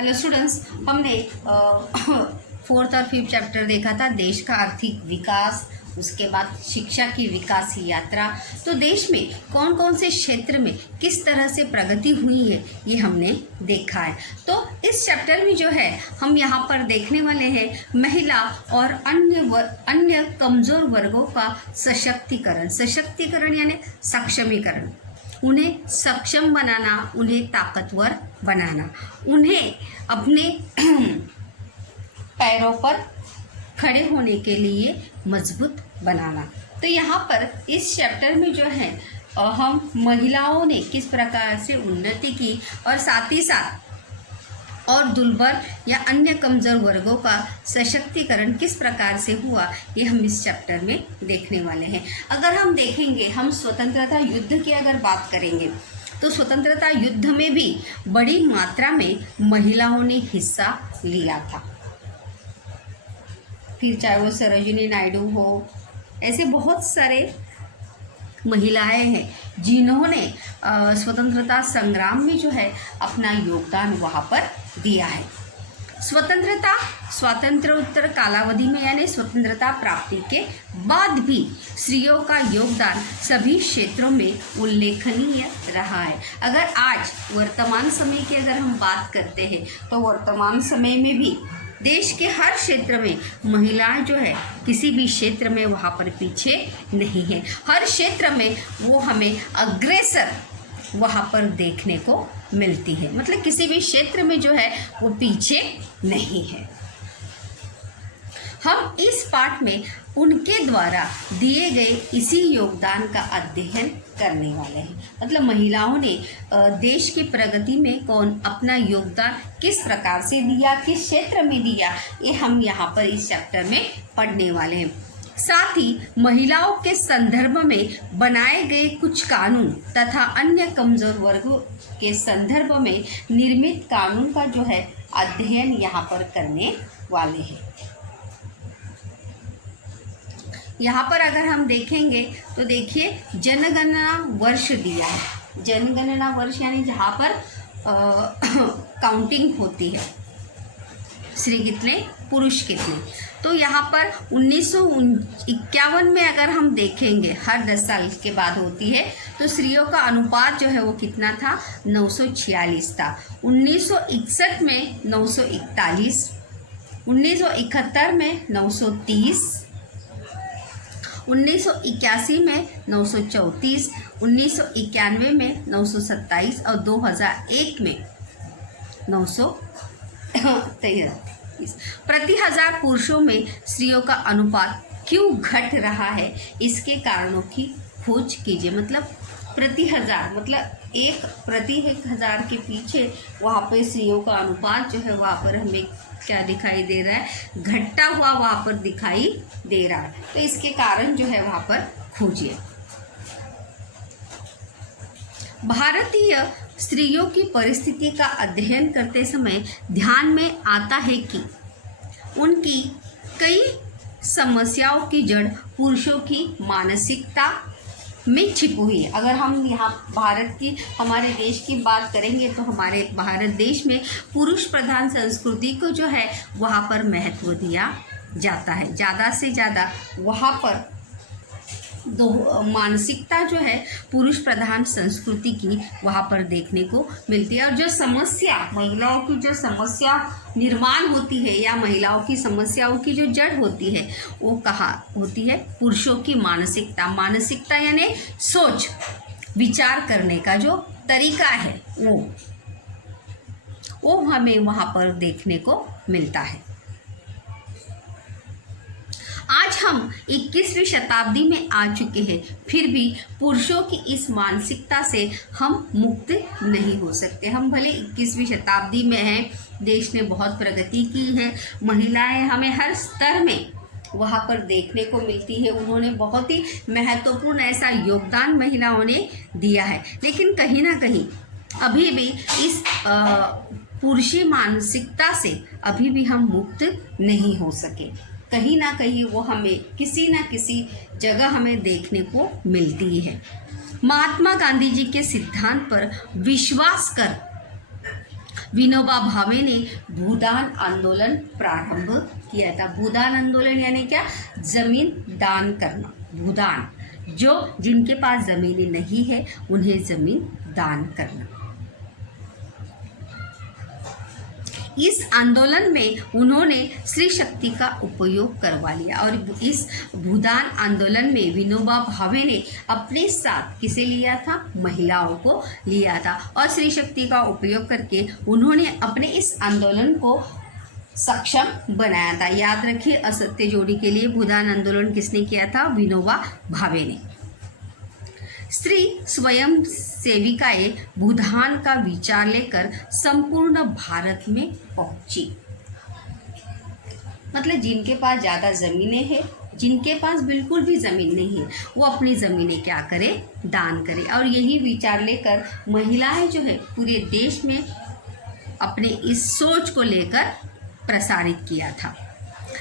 Hello students, हमने fourth और fifth chapter देखा था देश का आर्थिक विकास, उसके बाद शिक्षा की विकास यात्रा। तो देश में कौन कौन से क्षेत्र में किस तरह से प्रगति हुई है ये हमने देखा है। तो इस चैप्टर में जो है हम यहाँ पर देखने वाले हैं महिला और अन्य कमज़ोर वर्गों का सशक्तिकरण। सशक्तिकरण यानी सक्षमीकरण, उन्हें सक्षम बनाना, उन्हें ताकतवर बनाना, उन्हें अपने पैरों पर खड़े होने के लिए मजबूत बनाना। तो यहाँ पर इस चैप्टर में जो है हम महिलाओं ने किस प्रकार से उन्नति की और साथ ही साथ और दुर्बल या अन्य कमज़ोर वर्गों का सशक्तिकरण किस प्रकार से हुआ ये हम इस चैप्टर में देखने वाले हैं। अगर हम देखेंगे, हम स्वतंत्रता युद्ध की अगर बात करेंगे तो स्वतंत्रता युद्ध में भी बड़ी मात्रा में महिलाओं ने हिस्सा लिया था। फिर चाहे वो सरोजिनी नायडू हो, ऐसे बहुत सारे महिलाएं हैं जिन्होंने स्वतंत्रता संग्राम में जो है अपना योगदान वहाँ पर दिया है। स्वातंत्रोत्तर कालावधि में यानी स्वतंत्रता प्राप्ति के बाद भी स्त्रियों का योगदान सभी क्षेत्रों में उल्लेखनीय रहा है। अगर आज वर्तमान समय की अगर हम बात करते हैं तो वर्तमान समय में भी देश के हर क्षेत्र में महिलाएं जो है किसी भी क्षेत्र में वहाँ पर पीछे नहीं है। हर क्षेत्र में वो हमें अग्रेसर वहाँ पर देखने को मिलती है, मतलब किसी भी क्षेत्र में जो है वो पीछे नहीं है। हम इस पाठ में उनके द्वारा दिए गए इसी योगदान का अध्ययन करने वाले हैं। मतलब महिलाओं ने देश की प्रगति में कौन अपना योगदान किस प्रकार से दिया, किस क्षेत्र में दिया, ये हम यहाँ पर इस चैप्टर में पढ़ने वाले हैं। साथ ही महिलाओं के संदर्भ में बनाए गए कुछ कानून तथा अन्य कमजोर वर्गों के संदर्भ में निर्मित कानून का जो है अध्ययन यहाँ पर करने वाले हैं। यहाँ पर अगर हम देखेंगे तो देखिए जनगणना वर्ष दिया है। जनगणना वर्ष यानी जहाँ पर काउंटिंग होती है, स्त्री कितने पुरुष कितने। तो यहाँ पर 1951 में अगर हम देखेंगे हर 10 साल के बाद होती है, तो स्त्रियों का अनुपात जो है वो कितना था, 946 था। 1961 में 941, 1971 में 930, 1981 में 934, 1991 में 927 और 2001 में 933। प्रति हजार पुरुषों में स्त्रियों का अनुपात क्यों घट रहा है, इसके कारणों की खोज कीजिए। मतलब प्रति हजार, मतलब एक प्रति 1000 के पीछे वहाँ पे स्त्रियों का अनुपात जो है वहाँ पर हमें क्या दिखाई दे रहा है, घटता हुआ वहाँ पर दिखाई दे रहा है। तो इसके कारण जो है वहाँ पर खोजिए। भारतीय स्त्रियों की परिस्थिति का अध्ययन करते समय ध्यान में आता है कि उनकी कई समस्याओं की जड़ पुरुषों की मानसिकता में छिपी हुई है। अगर हम यहाँ भारत की, हमारे देश की बात करेंगे तो हमारे भारत देश में पुरुष प्रधान संस्कृति को जो है वहाँ पर महत्व दिया जाता है। ज़्यादा से ज़्यादा वहाँ पर मानसिकता जो है पुरुष प्रधान संस्कृति की वहाँ पर देखने को मिलती है। और जो समस्या, महिलाओं की जो समस्या निर्माण होती है या महिलाओं की समस्याओं की जो जड़ होती है वो कहाँ होती है, पुरुषों की मानसिकता। मानसिकता यानी सोच विचार करने का जो तरीका है वो हमें वहाँ पर देखने को मिलता है। आज हम 21वीं शताब्दी में आ चुके हैं, फिर भी पुरुषों की इस मानसिकता से हम मुक्त नहीं हो सकते। हम भले 21वीं शताब्दी में हैं, देश ने बहुत प्रगति की है, महिलाएं हमें हर स्तर में वहाँ पर देखने को मिलती है। उन्होंने बहुत ही महत्वपूर्ण ऐसा योगदान महिलाओं ने दिया है, लेकिन कहीं ना कहीं अभी भी इस पुरुषी मानसिकता से अभी भी हम मुक्त नहीं हो सके। कहीं ना कहीं वो हमें किसी न किसी जगह हमें देखने को मिलती है। महात्मा गांधी जी के सिद्धांत पर विश्वास कर विनोबा भावे ने भूदान आंदोलन प्रारंभ किया था। भूदान आंदोलन यानी क्या? जमीन दान करना। भूदान, जो जिनके पास ज़मीनें नहीं है उन्हें ज़मीन दान करना। इस आंदोलन में उन्होंने स्त्री शक्ति का उपयोग करवा लिया और इस भूदान आंदोलन में विनोबा भावे ने अपने साथ किसे लिया था? महिलाओं को लिया था और स्त्री शक्ति का उपयोग करके उन्होंने अपने इस आंदोलन को सक्षम बनाया था। याद रखिए, असत्य जोड़ी के लिए भूदान आंदोलन किसने किया था? विनोबा भावे ने। स्त्री स्वयं सेविकाएं भूदान का विचार लेकर संपूर्ण भारत में पहुंची। मतलब जिनके पास ज़्यादा ज़मीनें हैं, जिनके पास बिल्कुल भी ज़मीन नहीं है, वो अपनी ज़मीनें क्या करें? दान करें। और यही विचार लेकर महिलाएं जो है पूरे देश में अपने इस सोच को लेकर प्रसारित किया था।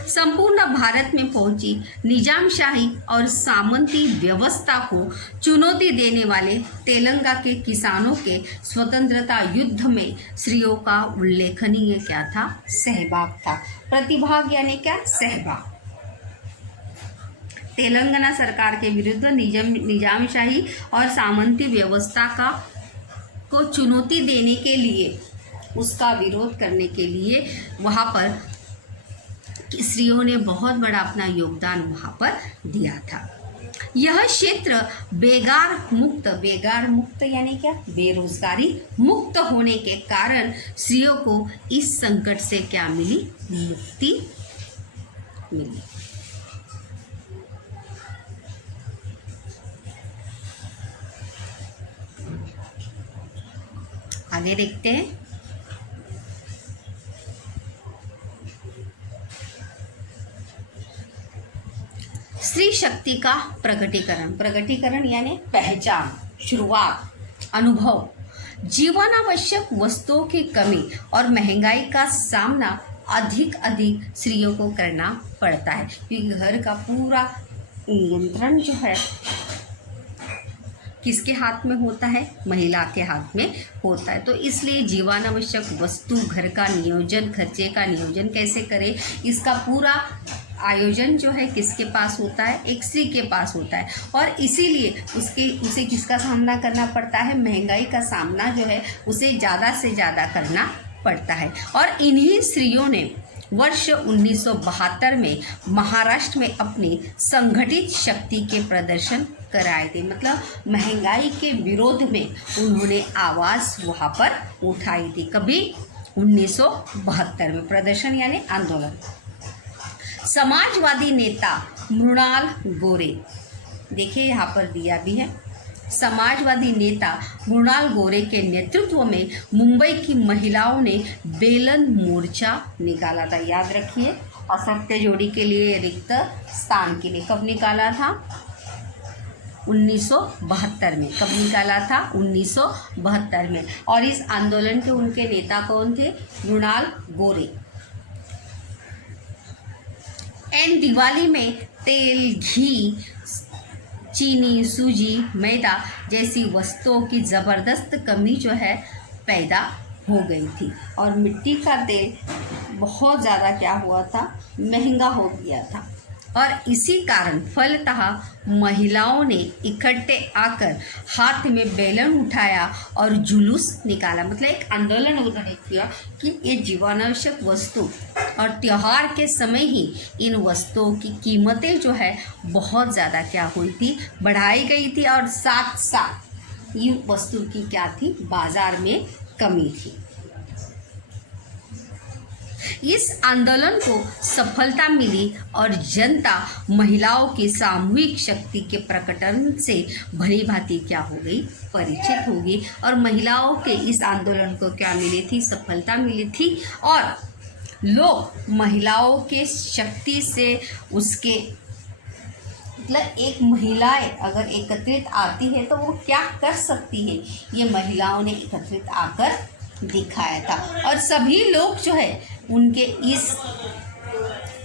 संपूर्ण भारत में पहुंची निजामशाही और सामंती व्यवस्था को चुनौती देने वाले तेलंगाना के किसानों के स्वतंत्रता युद्ध में स्त्रियों का उल्लेखनीय क्या था? सहभाग था। प्रतिभाग यानी क्या? सहभाग। तेलंगाना सरकार के विरुद्ध निजामशाही और सामंती व्यवस्था को चुनौती देने के लिए, उसका विरोध करने के लिए वहाँ पर स्त्रियों ने बहुत बड़ा अपना योगदान वहाँ पर दिया था। यह क्षेत्र बेगार मुक्त यानी क्या? बेरोजगारी मुक्त होने के कारण स्त्रियों को इस संकट से क्या मिली? मुक्ति मिली। आगे देखते हैं। स्त्री शक्ति का प्रगटीकरण यानी पहचान, शुरुआत, अनुभव। जीवन आवश्यक वस्तुओं की कमी और महंगाई का सामना अधिक स्त्रियों को करना पड़ता है, क्योंकि घर का पूरा नियंत्रण जो है किसके हाथ में होता है? महिला के हाथ में होता है। तो इसलिए जीवन आवश्यक वस्तु, घर का नियोजन, खर्चे का नियोजन कैसे करें, इसका पूरा आयोजन जो है किसके पास होता है? एक स्त्री के पास होता है। और इसीलिए उसे किसका सामना करना पड़ता है? महंगाई का सामना जो है उसे ज़्यादा से ज़्यादा करना पड़ता है। और इन्हीं स्त्रियों ने वर्ष 1972 में महाराष्ट्र में अपनी संगठित शक्ति के प्रदर्शन कराए थे। मतलब महंगाई के विरोध में उन्होंने आवाज़ वहाँ पर उठाई थी। कभी? 1972 में। प्रदर्शन यानी आंदोलन। समाजवादी नेता मृणाल गोरे, देखिए यहाँ पर दिया भी है। समाजवादी नेता मृणाल गोरे के नेतृत्व में मुंबई की महिलाओं ने बेलन मोर्चा निकाला था। याद रखिए, असत्य जोड़ी के लिए रिक्त स्थान के लिए कब निकाला था? 1972 में। कब निकाला था? 1972 में। और इस आंदोलन के उनके नेता कौन थे? मृणाल गोरे। एन दिवाली में तेल, घी, चीनी, सूजी, मैदा जैसी वस्तुओं की ज़बरदस्त कमी जो है पैदा हो गई थी और मिट्टी का तेल बहुत ज़्यादा क्या हुआ था? महंगा हो गया था। और इसी कारण फलतः महिलाओं ने इकट्ठे आकर हाथ में बेलन उठाया और जुलूस निकाला। मतलब एक आंदोलन उन्होंने किया कि ये जीवनावश्यक वस्तु, और त्यौहार के समय ही इन वस्तुओं की कीमतें जो है बहुत ज़्यादा क्या हुई थी? बढ़ाई गई थी। और साथ साथ ये वस्तु की क्या थी? बाजार में कमी थी। इस आंदोलन को सफलता मिली और जनता महिलाओं की सामूहिक शक्ति के प्रकटन से भली भांति क्या हो गई? परिचित होगी। और महिलाओं के इस आंदोलन को क्या मिली थी? सफलता मिली थी। और लोग महिलाओं के शक्ति से उसके मतलब एक महिलाएं अगर एकत्रित आती है तो वो क्या कर सकती है, ये महिलाओं ने एकत्रित आकर दिखाया था। और सभी लोग जो है उनके इस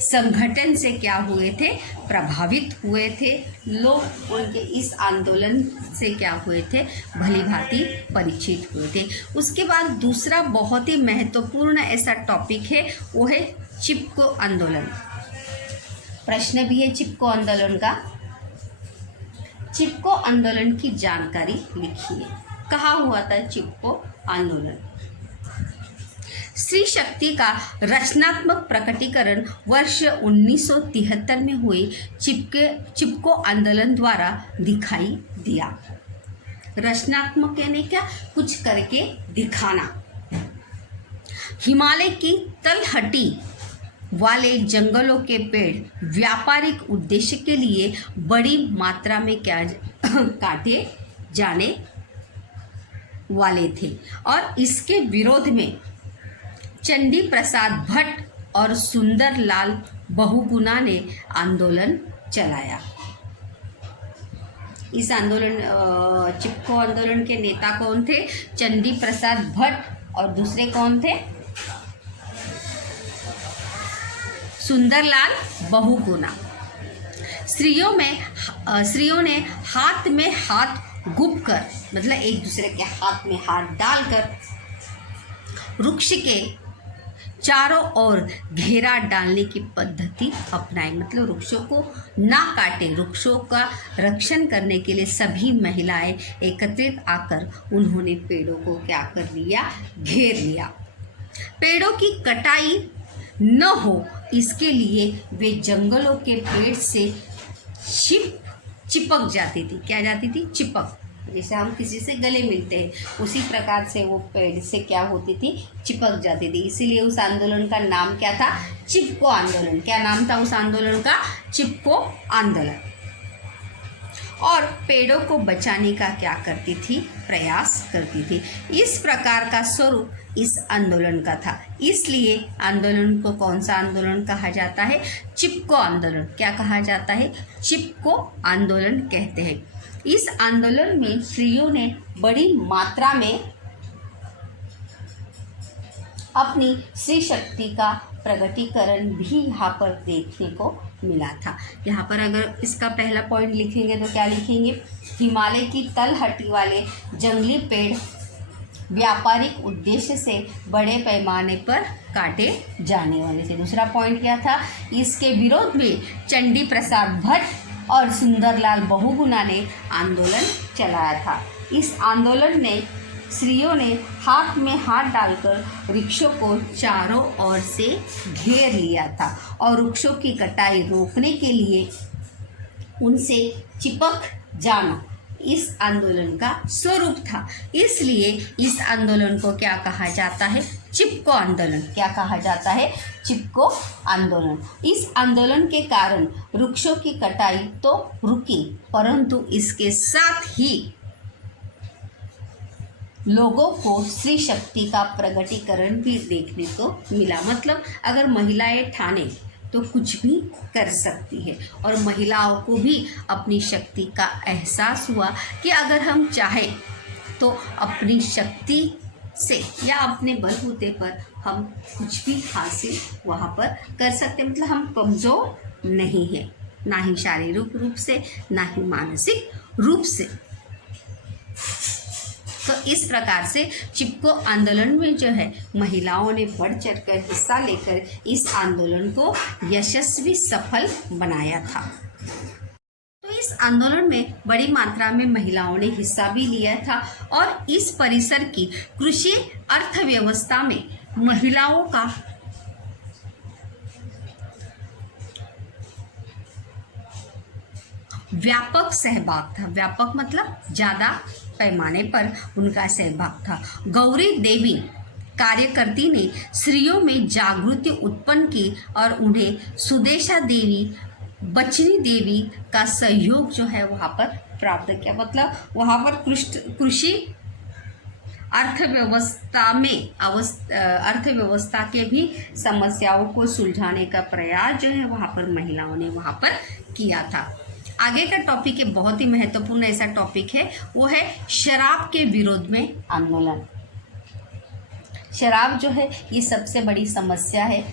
संगठन से क्या हुए थे, प्रभावित हुए थे। लोग उनके इस आंदोलन से क्या हुए थे, भली भांति परिचित हुए थे। उसके बाद दूसरा बहुत ही महत्वपूर्ण ऐसा टॉपिक है, वो है चिपको आंदोलन। प्रश्न भी है चिपको आंदोलन का। चिपको आंदोलन की जानकारी लिखिए। कहाँ हुआ था चिपको आंदोलन? स्त्री शक्ति का रचनात्मक प्रकटीकरण वर्ष 1973 में हुए चिपको आंदोलन द्वारा दिखाई दिया। रचनात्मक यानी क्या, कुछ करके दिखाना। हिमालय की तलहटी वाले जंगलों के पेड़ व्यापारिक उद्देश्य के लिए बड़ी मात्रा में क्या काटे जाने वाले थे और इसके विरोध में चंडी प्रसाद भट्ट और सुंदरलाल बहुगुणा ने आंदोलन चलाया। इस आंदोलन चिपको आंदोलन के नेता कौन थे? चंडी प्रसाद भट्ट और दूसरे कौन थे? सुंदरलाल बहुगुणा। स्त्रियों ने हाथ में हाथ गुंथकर, मतलब एक दूसरे के हाथ में हाथ डालकर वृक्ष के चारों ओर घेरा डालने की पद्धति अपनाई। मतलब वृक्षों को ना काटे, वृक्षों का रक्षण करने के लिए सभी महिलाएं एकत्रित आकर उन्होंने पेड़ों को क्या कर लिया, घेर लिया। पेड़ों की कटाई न हो इसके लिए वे जंगलों के पेड़ से चिपक जाती थी। क्या जाती थी? चिपक। जैसे हम किसी से गले मिलते हैं, उसी प्रकार से वो पेड़ से क्या होती थी, चिपक जाती थी। इसीलिए उस आंदोलन का नाम क्या था? चिपको आंदोलन। क्या नाम था उस आंदोलन का? चिपको आंदोलन। और पेड़ों को बचाने का क्या करती थी? प्रयास करती थी। इस प्रकार का स्वरूप इस आंदोलन का था। इसलिए आंदोलन को कौन सा आंदोलन कहा जाता है? चिपको आंदोलन। क्या कहा जाता है? चिपको आंदोलन कहते हैं। इस आंदोलन में स्त्रियों ने बड़ी मात्रा में अपनी स्त्री शक्ति का प्रकटीकरण भी यहाँ पर देखने को मिला था। यहाँ पर अगर इसका पहला पॉइंट लिखेंगे तो क्या लिखेंगे? हिमालय की तलहटी वाले जंगली पेड़ व्यापारिक उद्देश्य से बड़े पैमाने पर काटे जाने वाले थे। दूसरा पॉइंट क्या था? इसके विरोध में चंडी प्रसाद भट्ट और सुंदरलाल बहुगुणा ने आंदोलन चलाया था। इस आंदोलन ने स्त्रियों ने हाथ में हाथ डालकर वृक्षों को चारों ओर से घेर लिया था और वृक्षों की कटाई रोकने के लिए उनसे चिपक जाना इस आंदोलन का स्वरूप था। इसलिए इस आंदोलन को क्या कहा जाता है? चिपको आंदोलन। क्या कहा जाता है? चिपको आंदोलन। इस आंदोलन के कारण वृक्षों की कटाई तो रुकी, परंतु इसके साथ ही लोगों को स्त्री शक्ति का प्रकटीकरण भी देखने को मिला। मतलब अगर महिलाएं ठाने तो कुछ भी कर सकती है और महिलाओं को भी अपनी शक्ति का एहसास हुआ कि अगर हम चाहें तो अपनी शक्ति से या अपने बलबूते पर हम कुछ भी हासिल वहाँ पर कर सकते हैं। मतलब हम कमज़ोर नहीं हैं, ना ही शारीरिक रूप से, ना ही मानसिक रूप से। तो इस प्रकार से चिपको आंदोलन में जो है महिलाओं ने बढ़ चढ़कर हिस्सा लेकर इस आंदोलन को यशस्वी सफल बनाया था। तो इस आंदोलन में बड़ी मात्रा में महिलाओं ने हिस्सा भी लिया था और इस परिसर की कृषि अर्थव्यवस्था में महिलाओं का व्यापक सहभाग था। व्यापक मतलब ज़्यादा पैमाने पर उनका सहभाग था। गौरी देवी कार्यकर्ती ने स्त्रियों में जागृति उत्पन्न की और उन्हें सुदेशा देवी, बचनी देवी का सहयोग जो है वहाँ पर प्राप्त किया। मतलब वहाँ पर कृषि अर्थव्यवस्था के भी समस्याओं को सुलझाने का प्रयास जो है वहाँ पर महिलाओं ने वहाँ पर किया था। आगे का टॉपिक है बहुत ही महत्वपूर्ण ऐसा टॉपिक है, वो है शराब के विरोध में आंदोलन। शराब जो है ये सबसे बड़ी समस्या है।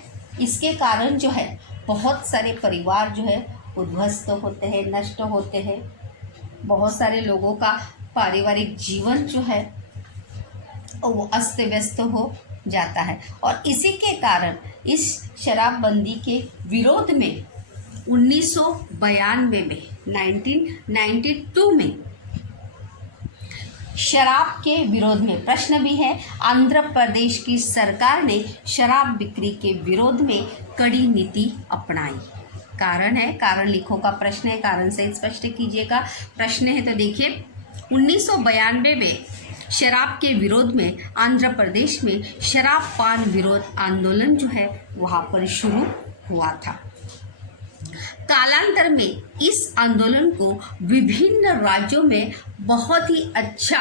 इसके कारण जो है बहुत सारे परिवार जो है उद्ध्वस्त होते हैं, नष्ट होते हैं। बहुत सारे लोगों का पारिवारिक जीवन जो है वो अस्त व्यस्त हो जाता है। और इसी के कारण इस शराबबंदी के विरोध में 1992 में 1992 में शराब के विरोध में, प्रश्न भी है, आंध्र प्रदेश की सरकार ने शराब बिक्री के विरोध में कड़ी नीति अपनाई। कारण है, कारण लिखो का प्रश्न है, कारण से स्पष्ट कीजिएगा। प्रश्न है तो देखिए, 1992 में शराब के विरोध में आंध्र प्रदेश में शराब पान विरोध आंदोलन जो है वहाँ पर शुरू हुआ था। कालांतर में इस आंदोलन को विभिन्न राज्यों में बहुत ही अच्छा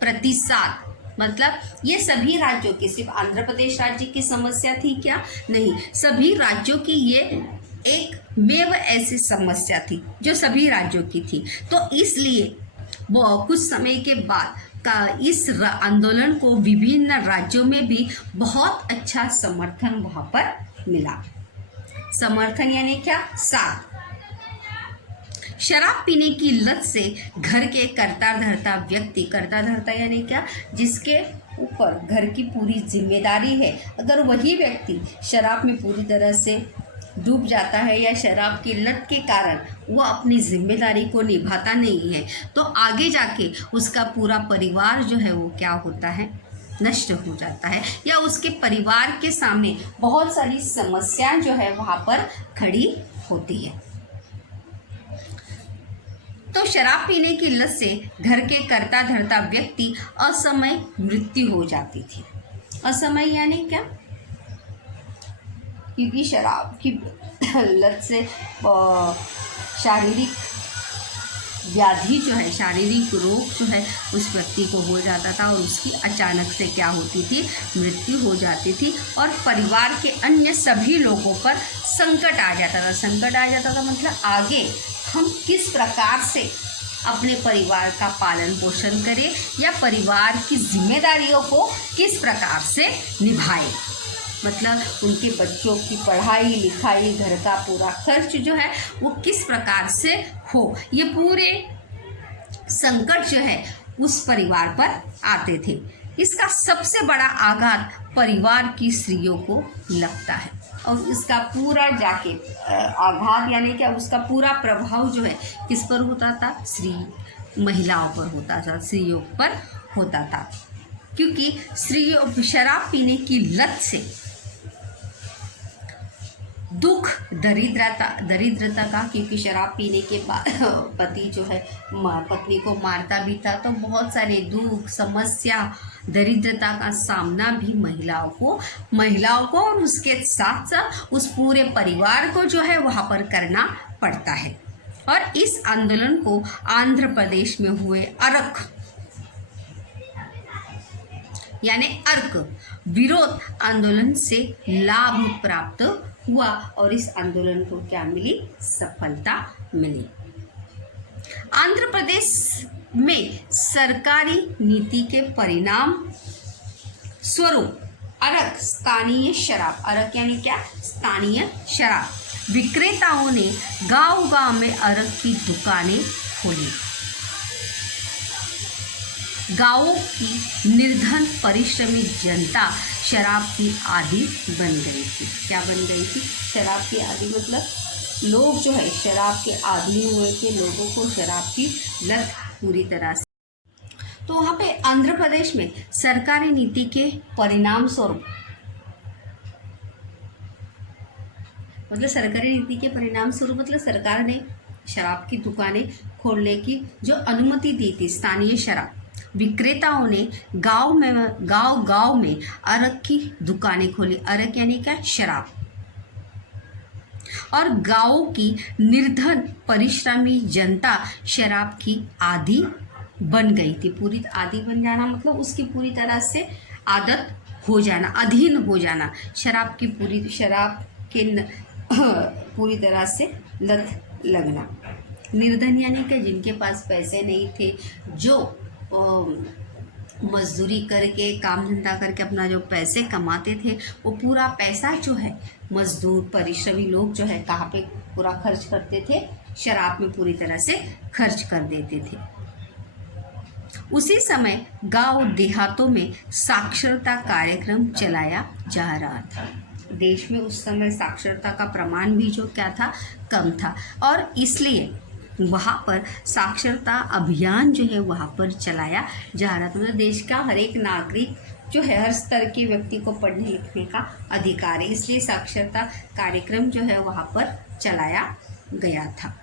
प्रतिसाद, मतलब ये सभी राज्यों की, सिर्फ आंध्र प्रदेश राज्य की समस्या थी क्या? नहीं, सभी राज्यों की ये एक मेव ऐसी समस्या थी जो सभी राज्यों की थी। तो इसलिए वो कुछ समय के बाद का इस आंदोलन को विभिन्न राज्यों में भी बहुत अच्छा समर्थन वहाँ पर मिला। समर्थन यानी क्या? साथ। शराब पीने की लत से घर के करता धरता व्यक्ति, करता धरता यानी क्या? जिसके ऊपर घर की पूरी जिम्मेदारी है, अगर वही व्यक्ति शराब में पूरी तरह से डूब जाता है या शराब की लत के कारण वो अपनी जिम्मेदारी को निभाता नहीं है, तो आगे जाके उसका पूरा परिवार जो है वो क्या होता है? नष्ट हो जाता है, या उसके परिवार के सामने बहुत सारी समस्याएं जो है वहाँ पर खड़ी होती है। तो शराब पीने की लत से घर के करता धरता व्यक्ति असमय मृत्यु हो जाती थी। असमय यानी क्या? क्योंकि शराब की लत से शारीरिक व्याधि जो है, शारीरिक रोग जो है उस व्यक्ति को हो जाता था और उसकी अचानक से क्या होती थी? मृत्यु हो जाती थी और परिवार के अन्य सभी लोगों पर संकट आ जाता था। संकट आ जाता था मतलब आगे हम किस प्रकार से अपने परिवार का पालन पोषण करें या परिवार की जिम्मेदारियों को किस प्रकार से निभाएं, मतलब उनके बच्चों की पढ़ाई लिखाई, घर का पूरा खर्च जो है वो किस प्रकार से हो, ये पूरे संकट जो है उस परिवार पर आते थे। इसका सबसे बड़ा आघात परिवार की स्त्रियों को लगता है और इसका पूरा जाके आघात यानी क्या? उसका पूरा प्रभाव जो है किस पर होता था? महिलाओं पर होता था, स्त्रियों पर होता था। क्योंकि स्त्रियों शराब पीने की लत से दुख, दरिद्रता का, क्योंकि शराब पीने के बाद पति जो है पत्नी को मारता भी था, तो बहुत सारे दुख, समस्या, दरिद्रता का सामना भी महिलाओं को और उसके साथ साथ उस पूरे परिवार को जो है वहाँ पर करना पड़ता है। और इस आंदोलन को आंध्र प्रदेश में हुए अर्क यानी अर्क विरोध आंदोलन से लाभ प्राप्त हुआ और इस आंदोलन को क्या मिली? सफलता मिली। आंध्र प्रदेश में सरकारी नीति के परिणाम स्वरूप अर्क स्थानीय शराब, अर्क यानी क्या? स्थानीय शराब विक्रेताओं ने गांव-गांव में अर्क की दुकानें खोली। गांवों की निर्धन परिश्रमी जनता शराब की आदी बन गई थी। क्या बन गई थी? शराब की आदी मतलब लोग जो है शराब के आदी हुए थे, लोगों को शराब की लत पूरी तरह से। तो वहाँ पे आंध्र प्रदेश में सरकारी नीति के परिणाम स्वरूप, मतलब सरकारी नीति के परिणाम स्वरूप मतलब सरकार ने शराब की दुकानें खोलने की जो अनुमति दी थी, स्थानीय शराब विक्रेताओं ने गांव में अर्क की दुकानें खोली। अर्क यानी क्या? शराब। और गांवों की निर्धन परिश्रमी जनता शराब की आदी बन गई थी। पूरी आदी बन जाना मतलब उसकी पूरी तरह से आदत हो जाना, अधीन हो जाना, शराब के पूरी तरह से लत लगना। निर्धन यानी कि जिनके पास पैसे नहीं थे, जो मजदूरी करके काम धंधा करके अपना जो पैसे कमाते थे वो पूरा पैसा जो है मजदूर परिश्रमी लोग जो है कहाँ पे पूरा खर्च करते थे, शराब में पूरी तरह से खर्च कर देते थे। उसी समय गांव देहातों में साक्षरता कार्यक्रम चलाया जा रहा था। देश में उस समय साक्षरता का प्रमाण भी जो क्या था, कम था, और इसलिए वहाँ पर साक्षरता अभियान जो है वहाँ पर चलाया जा रहा था। मतलब देश का हर एक नागरिक जो है, हर स्तर के व्यक्ति को पढ़ने लिखने का अधिकार है, इसलिए साक्षरता कार्यक्रम जो है वहाँ पर चलाया गया था।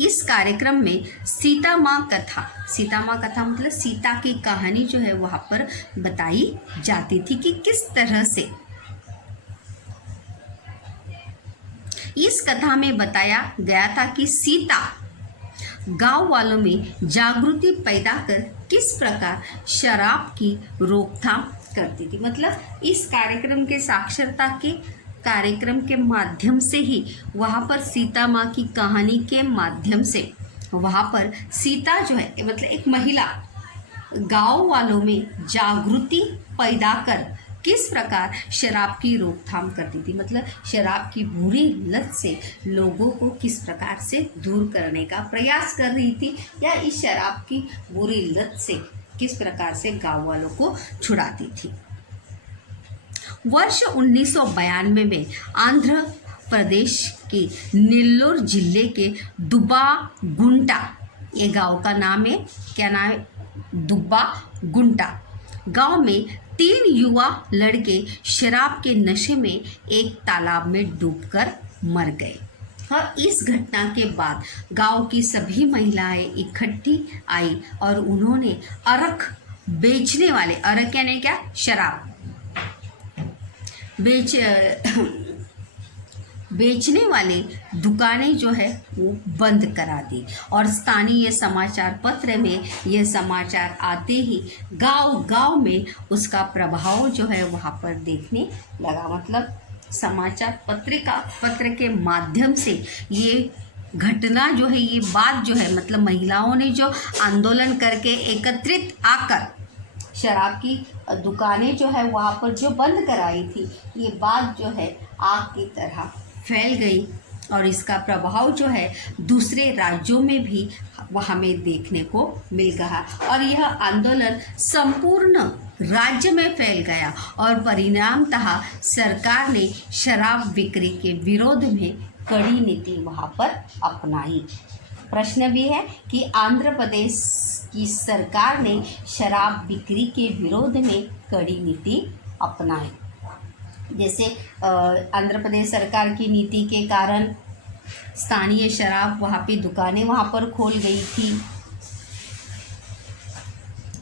इस कार्यक्रम में सीता माँ कथा मतलब सीता की कहानी जो है वहाँ पर बताई जाती थी कि किस तरह से इस कथा में बताया गया था कि सीता गांव वालों में जागृति पैदा कर किस प्रकार शराब की रोकथाम करती थी। मतलब इस कार्यक्रम के साक्षरता के कार्यक्रम के माध्यम से ही वहाँ पर सीता माँ की कहानी के माध्यम से वहाँ पर सीता जो है मतलब एक महिला गांव वालों में जागृति पैदा कर किस प्रकार शराब की रोकथाम करती थी। मतलब शराब की बुरी लत से लोगों को किस प्रकार से दूर करने का प्रयास कर रही थी, या इस शराब की बुरी लत से किस प्रकार से गांव वालों को छुड़ाती थी। वर्ष 1992 में आंध्र प्रदेश के नेल्लोर जिले के दुब्बा गुंटा, ये गांव का नाम है, क्या नाम है, दुब्बा गुंटा गांव में 3 युवा लड़के शराब के नशे में एक तालाब में डूबकर मर गए। और इस घटना के बाद गांव की सभी महिलाएं इकट्ठी आई और उन्होंने अरक बेचने वाले, अरक यानी क्या, शराब बेचने वाले दुकानें जो है वो बंद करा दी। और स्थानीय समाचार पत्र में यह समाचार आते ही गांव में उसका प्रभाव जो है वहाँ पर देखने लगा। मतलब समाचार पत्र के माध्यम से ये घटना जो है, ये बात जो है, मतलब महिलाओं ने जो आंदोलन करके एकत्रित आकर शराब की दुकानें जो है वहाँ पर जो बंद कराई थी, ये बात जो है आग की तरह फैल गई और इसका प्रभाव जो है दूसरे राज्यों में भी हमें देखने को मिल गया। और यह आंदोलन संपूर्ण राज्य में फैल गया और परिणामतः सरकार ने शराब बिक्री के विरोध में कड़ी नीति वहाँ पर अपनाई। प्रश्न भी है कि आंध्र प्रदेश की सरकार ने शराब बिक्री के विरोध में कड़ी नीति अपनाई। जैसे आंध्र प्रदेश सरकार की नीति के कारण स्थानीय शराब वहाँ पे दुकानें वहाँ पर खोल गई थी।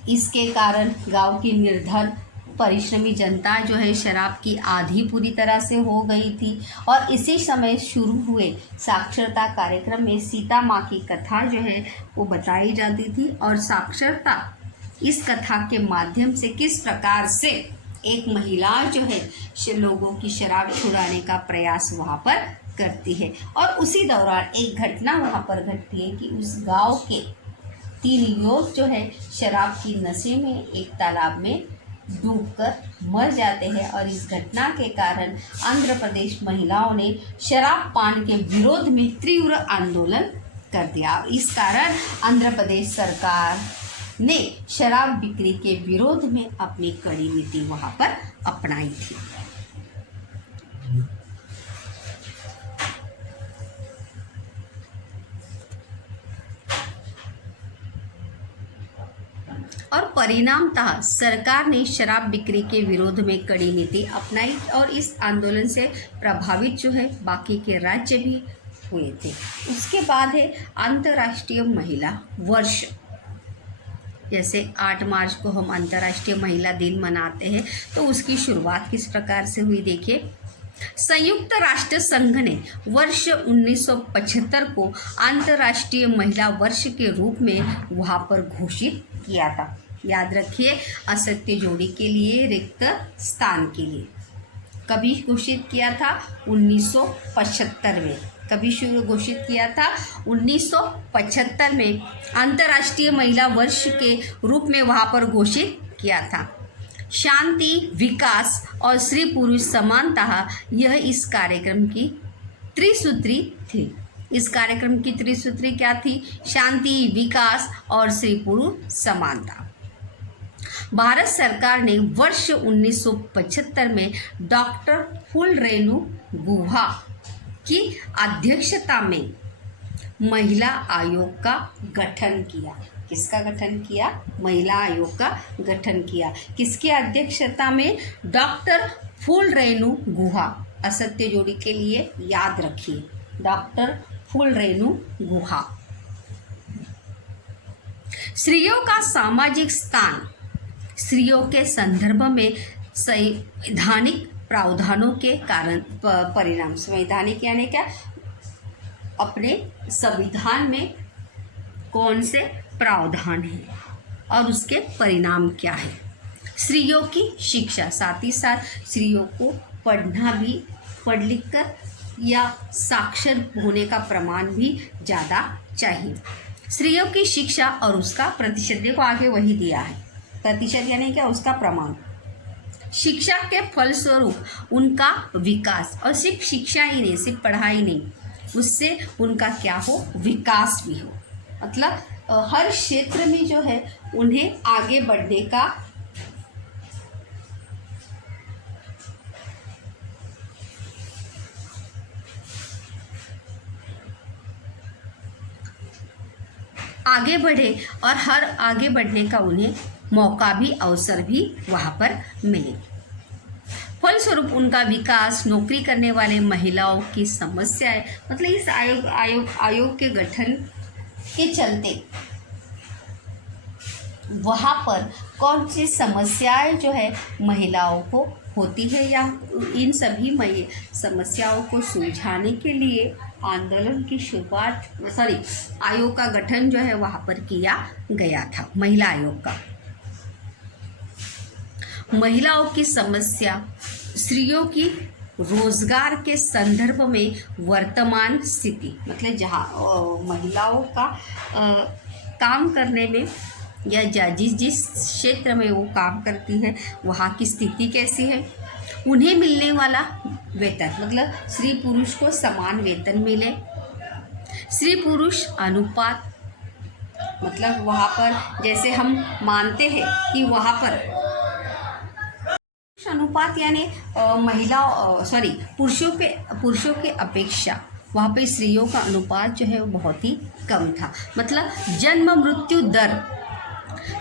इसके कारण गांव की निर्धन परिश्रमी जनता जो है शराब की आदी पूरी तरह से हो गई थी। और इसी समय शुरू हुए साक्षरता कार्यक्रम में सीता माँ की कथा जो है वो बताई जाती थी। और साक्षरता इस कथा के माध्यम से किस प्रकार से एक महिला जो है लोगों की शराब छुड़ाने का प्रयास वहाँ पर करती है। और उसी दौरान एक घटना वहाँ पर घटती है कि उस गांव के 3 युवक जो है शराब की नशे में एक तालाब में डूबकर मर जाते हैं। और इस घटना के कारण आंध्र प्रदेश महिलाओं ने शराब पान के विरोध में तीव्र आंदोलन कर दिया। इस कारण आंध्र प्रदेश सरकार ने शराब बिक्री के विरोध में अपनी कड़ी नीति वहां पर अपनाई थी। और परिणामतः सरकार ने शराब बिक्री के विरोध में कड़ी नीति अपनाई और इस आंदोलन से प्रभावित जो है बाकी के राज्य भी हुए थे। उसके बाद है अंतर्राष्ट्रीय महिला वर्ष। जैसे 8 मार्च को हम अंतर्राष्ट्रीय महिला दिन मनाते हैं, तो उसकी शुरुआत किस प्रकार से हुई देखिए। संयुक्त राष्ट्र संघ ने वर्ष 1975 को अंतर्राष्ट्रीय महिला वर्ष के रूप में वहाँ पर घोषित किया था। याद रखिए, असत्य जोड़ी के लिए रिक्त स्थान के लिए कभी घोषित किया था, 1975 में। कभी शुरू घोषित किया था? 1975 में अंतर्राष्ट्रीय महिला वर्ष के रूप में वहाँ पर घोषित किया था। शांति, विकास और स्त्री पुरुष समानता, यह इस कार्यक्रम की त्रिसूत्री थी। इस कार्यक्रम की त्रिसूत्री क्या थी? शांति, विकास और स्त्री पुरुष समानता। भारत सरकार ने वर्ष 1975 में डॉक्टर फूलरेणु गुहा की अध्यक्षता में महिला आयोग का गठन किया। किसका गठन किया? महिला आयोग का गठन किया। किसकी अध्यक्षता में? डॉक्टर फूलरेणु गुहा। असत्य जोड़ी के लिए याद रखिए, डॉक्टर फूलरेणु गुहा। स्त्रियों का सामाजिक स्थान, स्त्रियों के संदर्भ में संवैधानिक प्रावधानों के कारण परिणाम। संवैधानिक यानी क्या? अपने संविधान में कौन से प्रावधान है और उसके परिणाम क्या है। स्त्रियों की शिक्षा, साथ ही साथ स्त्रियों को पढ़ना भी, पढ़ लिख कर या साक्षर होने का प्रमाण भी ज़्यादा चाहिए। स्त्रियों की शिक्षा और उसका प्रतिशत, देखो आगे वही दिया है, प्रतिशत यानी क्या? उसका प्रमाण। शिक्षा के फलस्वरूप उनका विकास, और सिर्फ शिक्षा ही नहीं, सिर्फ पढ़ाई नहीं, उससे उनका क्या हो? विकास भी हो। मतलब हर क्षेत्र में जो है उन्हें आगे बढ़ने का आगे बढ़े और हर आगे बढ़ने का उन्हें मौका भी, अवसर भी वहाँ पर मिले। फलस्वरूप उनका विकास, नौकरी करने वाले महिलाओं की समस्याएं, मतलब इस आयोग के गठन के चलते वहाँ पर कौन सी समस्याएं जो है महिलाओं को होती है, या इन सभी समस्याओं को सुलझाने के लिए आंदोलन की शुरुआत, आयोग का गठन जो है वहाँ पर किया गया था, महिला आयोग का। महिलाओं की समस्या, स्त्रियों की रोजगार के संदर्भ में वर्तमान स्थिति, मतलब जहाँ महिलाओं का काम करने में या जिस क्षेत्र में वो काम करती है वहाँ की स्थिति कैसी है, उन्हें मिलने वाला वेतन, मतलब स्त्री पुरुष को समान वेतन मिले, स्त्री पुरुष अनुपात, मतलब वहाँ पर जैसे हम मानते हैं कि वहाँ पर अनुपात यानी पुरुषों के अपेक्षा वहाँ पे स्त्रियों का अनुपात जो है वो बहुत ही कम था। मतलब जन्म मृत्यु दर,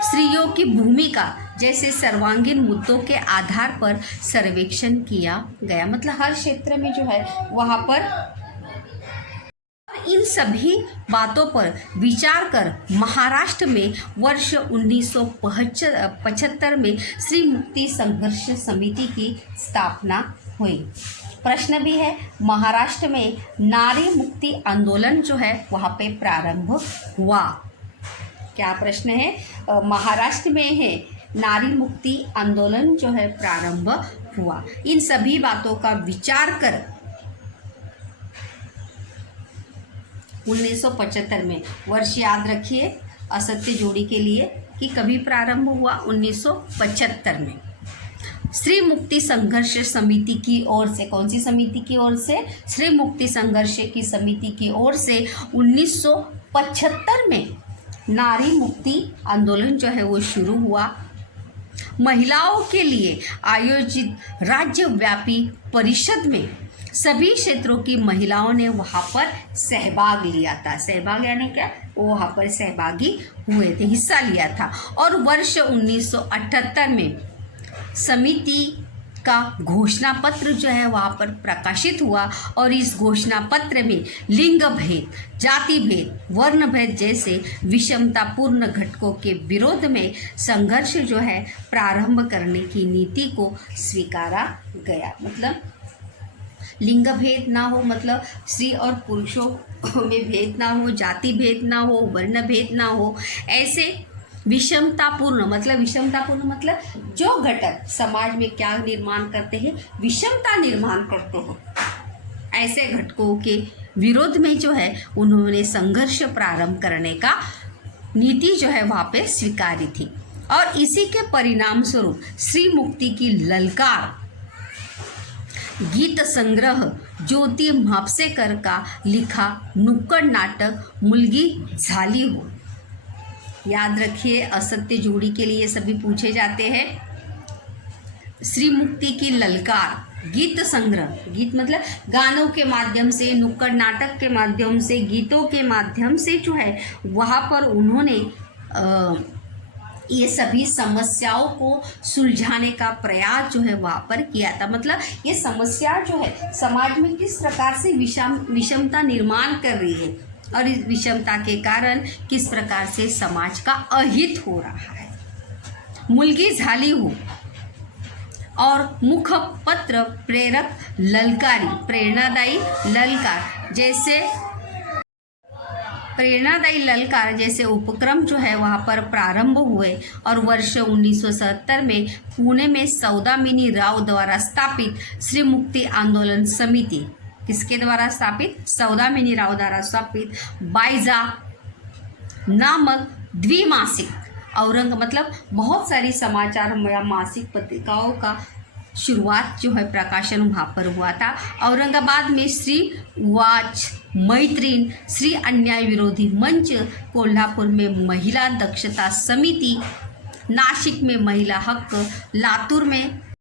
स्त्रियों की भूमिका जैसे सर्वांगीण मुद्दों के आधार पर सर्वेक्षण किया गया। मतलब हर क्षेत्र में जो है वहाँ पर इन सभी बातों पर विचार कर महाराष्ट्र में वर्ष 1975 में स्त्री मुक्ति संघर्ष समिति की स्थापना हुई। प्रश्न भी है, महाराष्ट्र में नारी मुक्ति आंदोलन जो है वहाँ पे प्रारंभ हुआ। क्या प्रश्न है? महाराष्ट्र में है नारी मुक्ति आंदोलन जो है प्रारंभ हुआ। इन सभी बातों का विचार कर 1975 में, वर्ष याद रखिए असत्य जोड़ी के लिए कि कभी प्रारंभ हुआ, 1975 में स्त्री मुक्ति संघर्ष समिति की ओर से। कौन सी समिति की ओर से? स्त्री मुक्ति संघर्ष की समिति की ओर से 1975 में नारी मुक्ति आंदोलन जो है वो शुरू हुआ। महिलाओं के लिए आयोजित राज्यव्यापी परिषद में सभी क्षेत्रों की महिलाओं ने वहाँ पर सहभाग लिया था। सहभाग यानी क्या? वो वहाँ पर सहभागी हुए थे, हिस्सा लिया था। और वर्ष 1978 में समिति का घोषणा पत्र जो है वहाँ पर प्रकाशित हुआ, और इस घोषणा पत्र में लिंग भेद, जाति भेद, वर्ण भेद जैसे विषमतापूर्ण घटकों के विरोध में संघर्ष जो है प्रारंभ करने की नीति को स्वीकारा गया। मतलब लिंग भेद ना हो, मतलब स्त्री और पुरुषों में भेद ना हो, जाति भेद ना हो, वर्ण भेद ना हो, ऐसे विषमतापूर्ण मतलब जो घटक समाज में क्या निर्माण करते हैं? विषमता निर्माण करते हैं। ऐसे घटकों के विरोध में जो है उन्होंने संघर्ष प्रारंभ करने का नीति जो है वहाँ पे स्वीकारी थी। और इसी के परिणाम स्वरूप श्री मुक्ति की ललकार गीत संग्रह ज्योति म्हापसेकर का लिखा नुक्कड़ नाटक मुलगी झाली हो। याद रखिए, असत्य जोड़ी के लिए सभी पूछे जाते हैं। श्री मुक्ति की ललकार, गीत संग्रह, गीत मतलब गानों के माध्यम से, नुक्कड़ नाटक के माध्यम से, गीतों के माध्यम से जो है वहाँ पर उन्होंने ये सभी समस्याओं को सुलझाने का प्रयास जो है वहाँ पर किया था। मतलब ये समस्या जो है समाज में किस प्रकार से विषमता निर्माण कर रही है और इस विषमता के कारण किस प्रकार से समाज का अहित हो रहा है। मुलगी झाली हो और मुखपत्र प्रेरक ललकारी, प्रेरणादायी ललकार, जैसे उपक्रम जो है वहाँ पर प्रारंभ हुए और वर्ष 1970 में पुणे में सौदामिनी राव द्वारा स्थापित श्री मुक्ति आंदोलन समिति, किसके द्वारा स्थापित? सौदामिनी राव द्वारा स्थापित बाइजा नामक द्विमासिक मतलब बहुत सारी समाचार या मासिक पत्रिकाओं का शुरुआत जो है प्रकाशन वहाँ पर हुआ था। औरंगाबाद में श्री वाच मैत्रीन, श्री अन्याय विरोधी मंच, कोल्हापुर में महिला दक्षता समिति, नासिक में महिला हक, लातूर में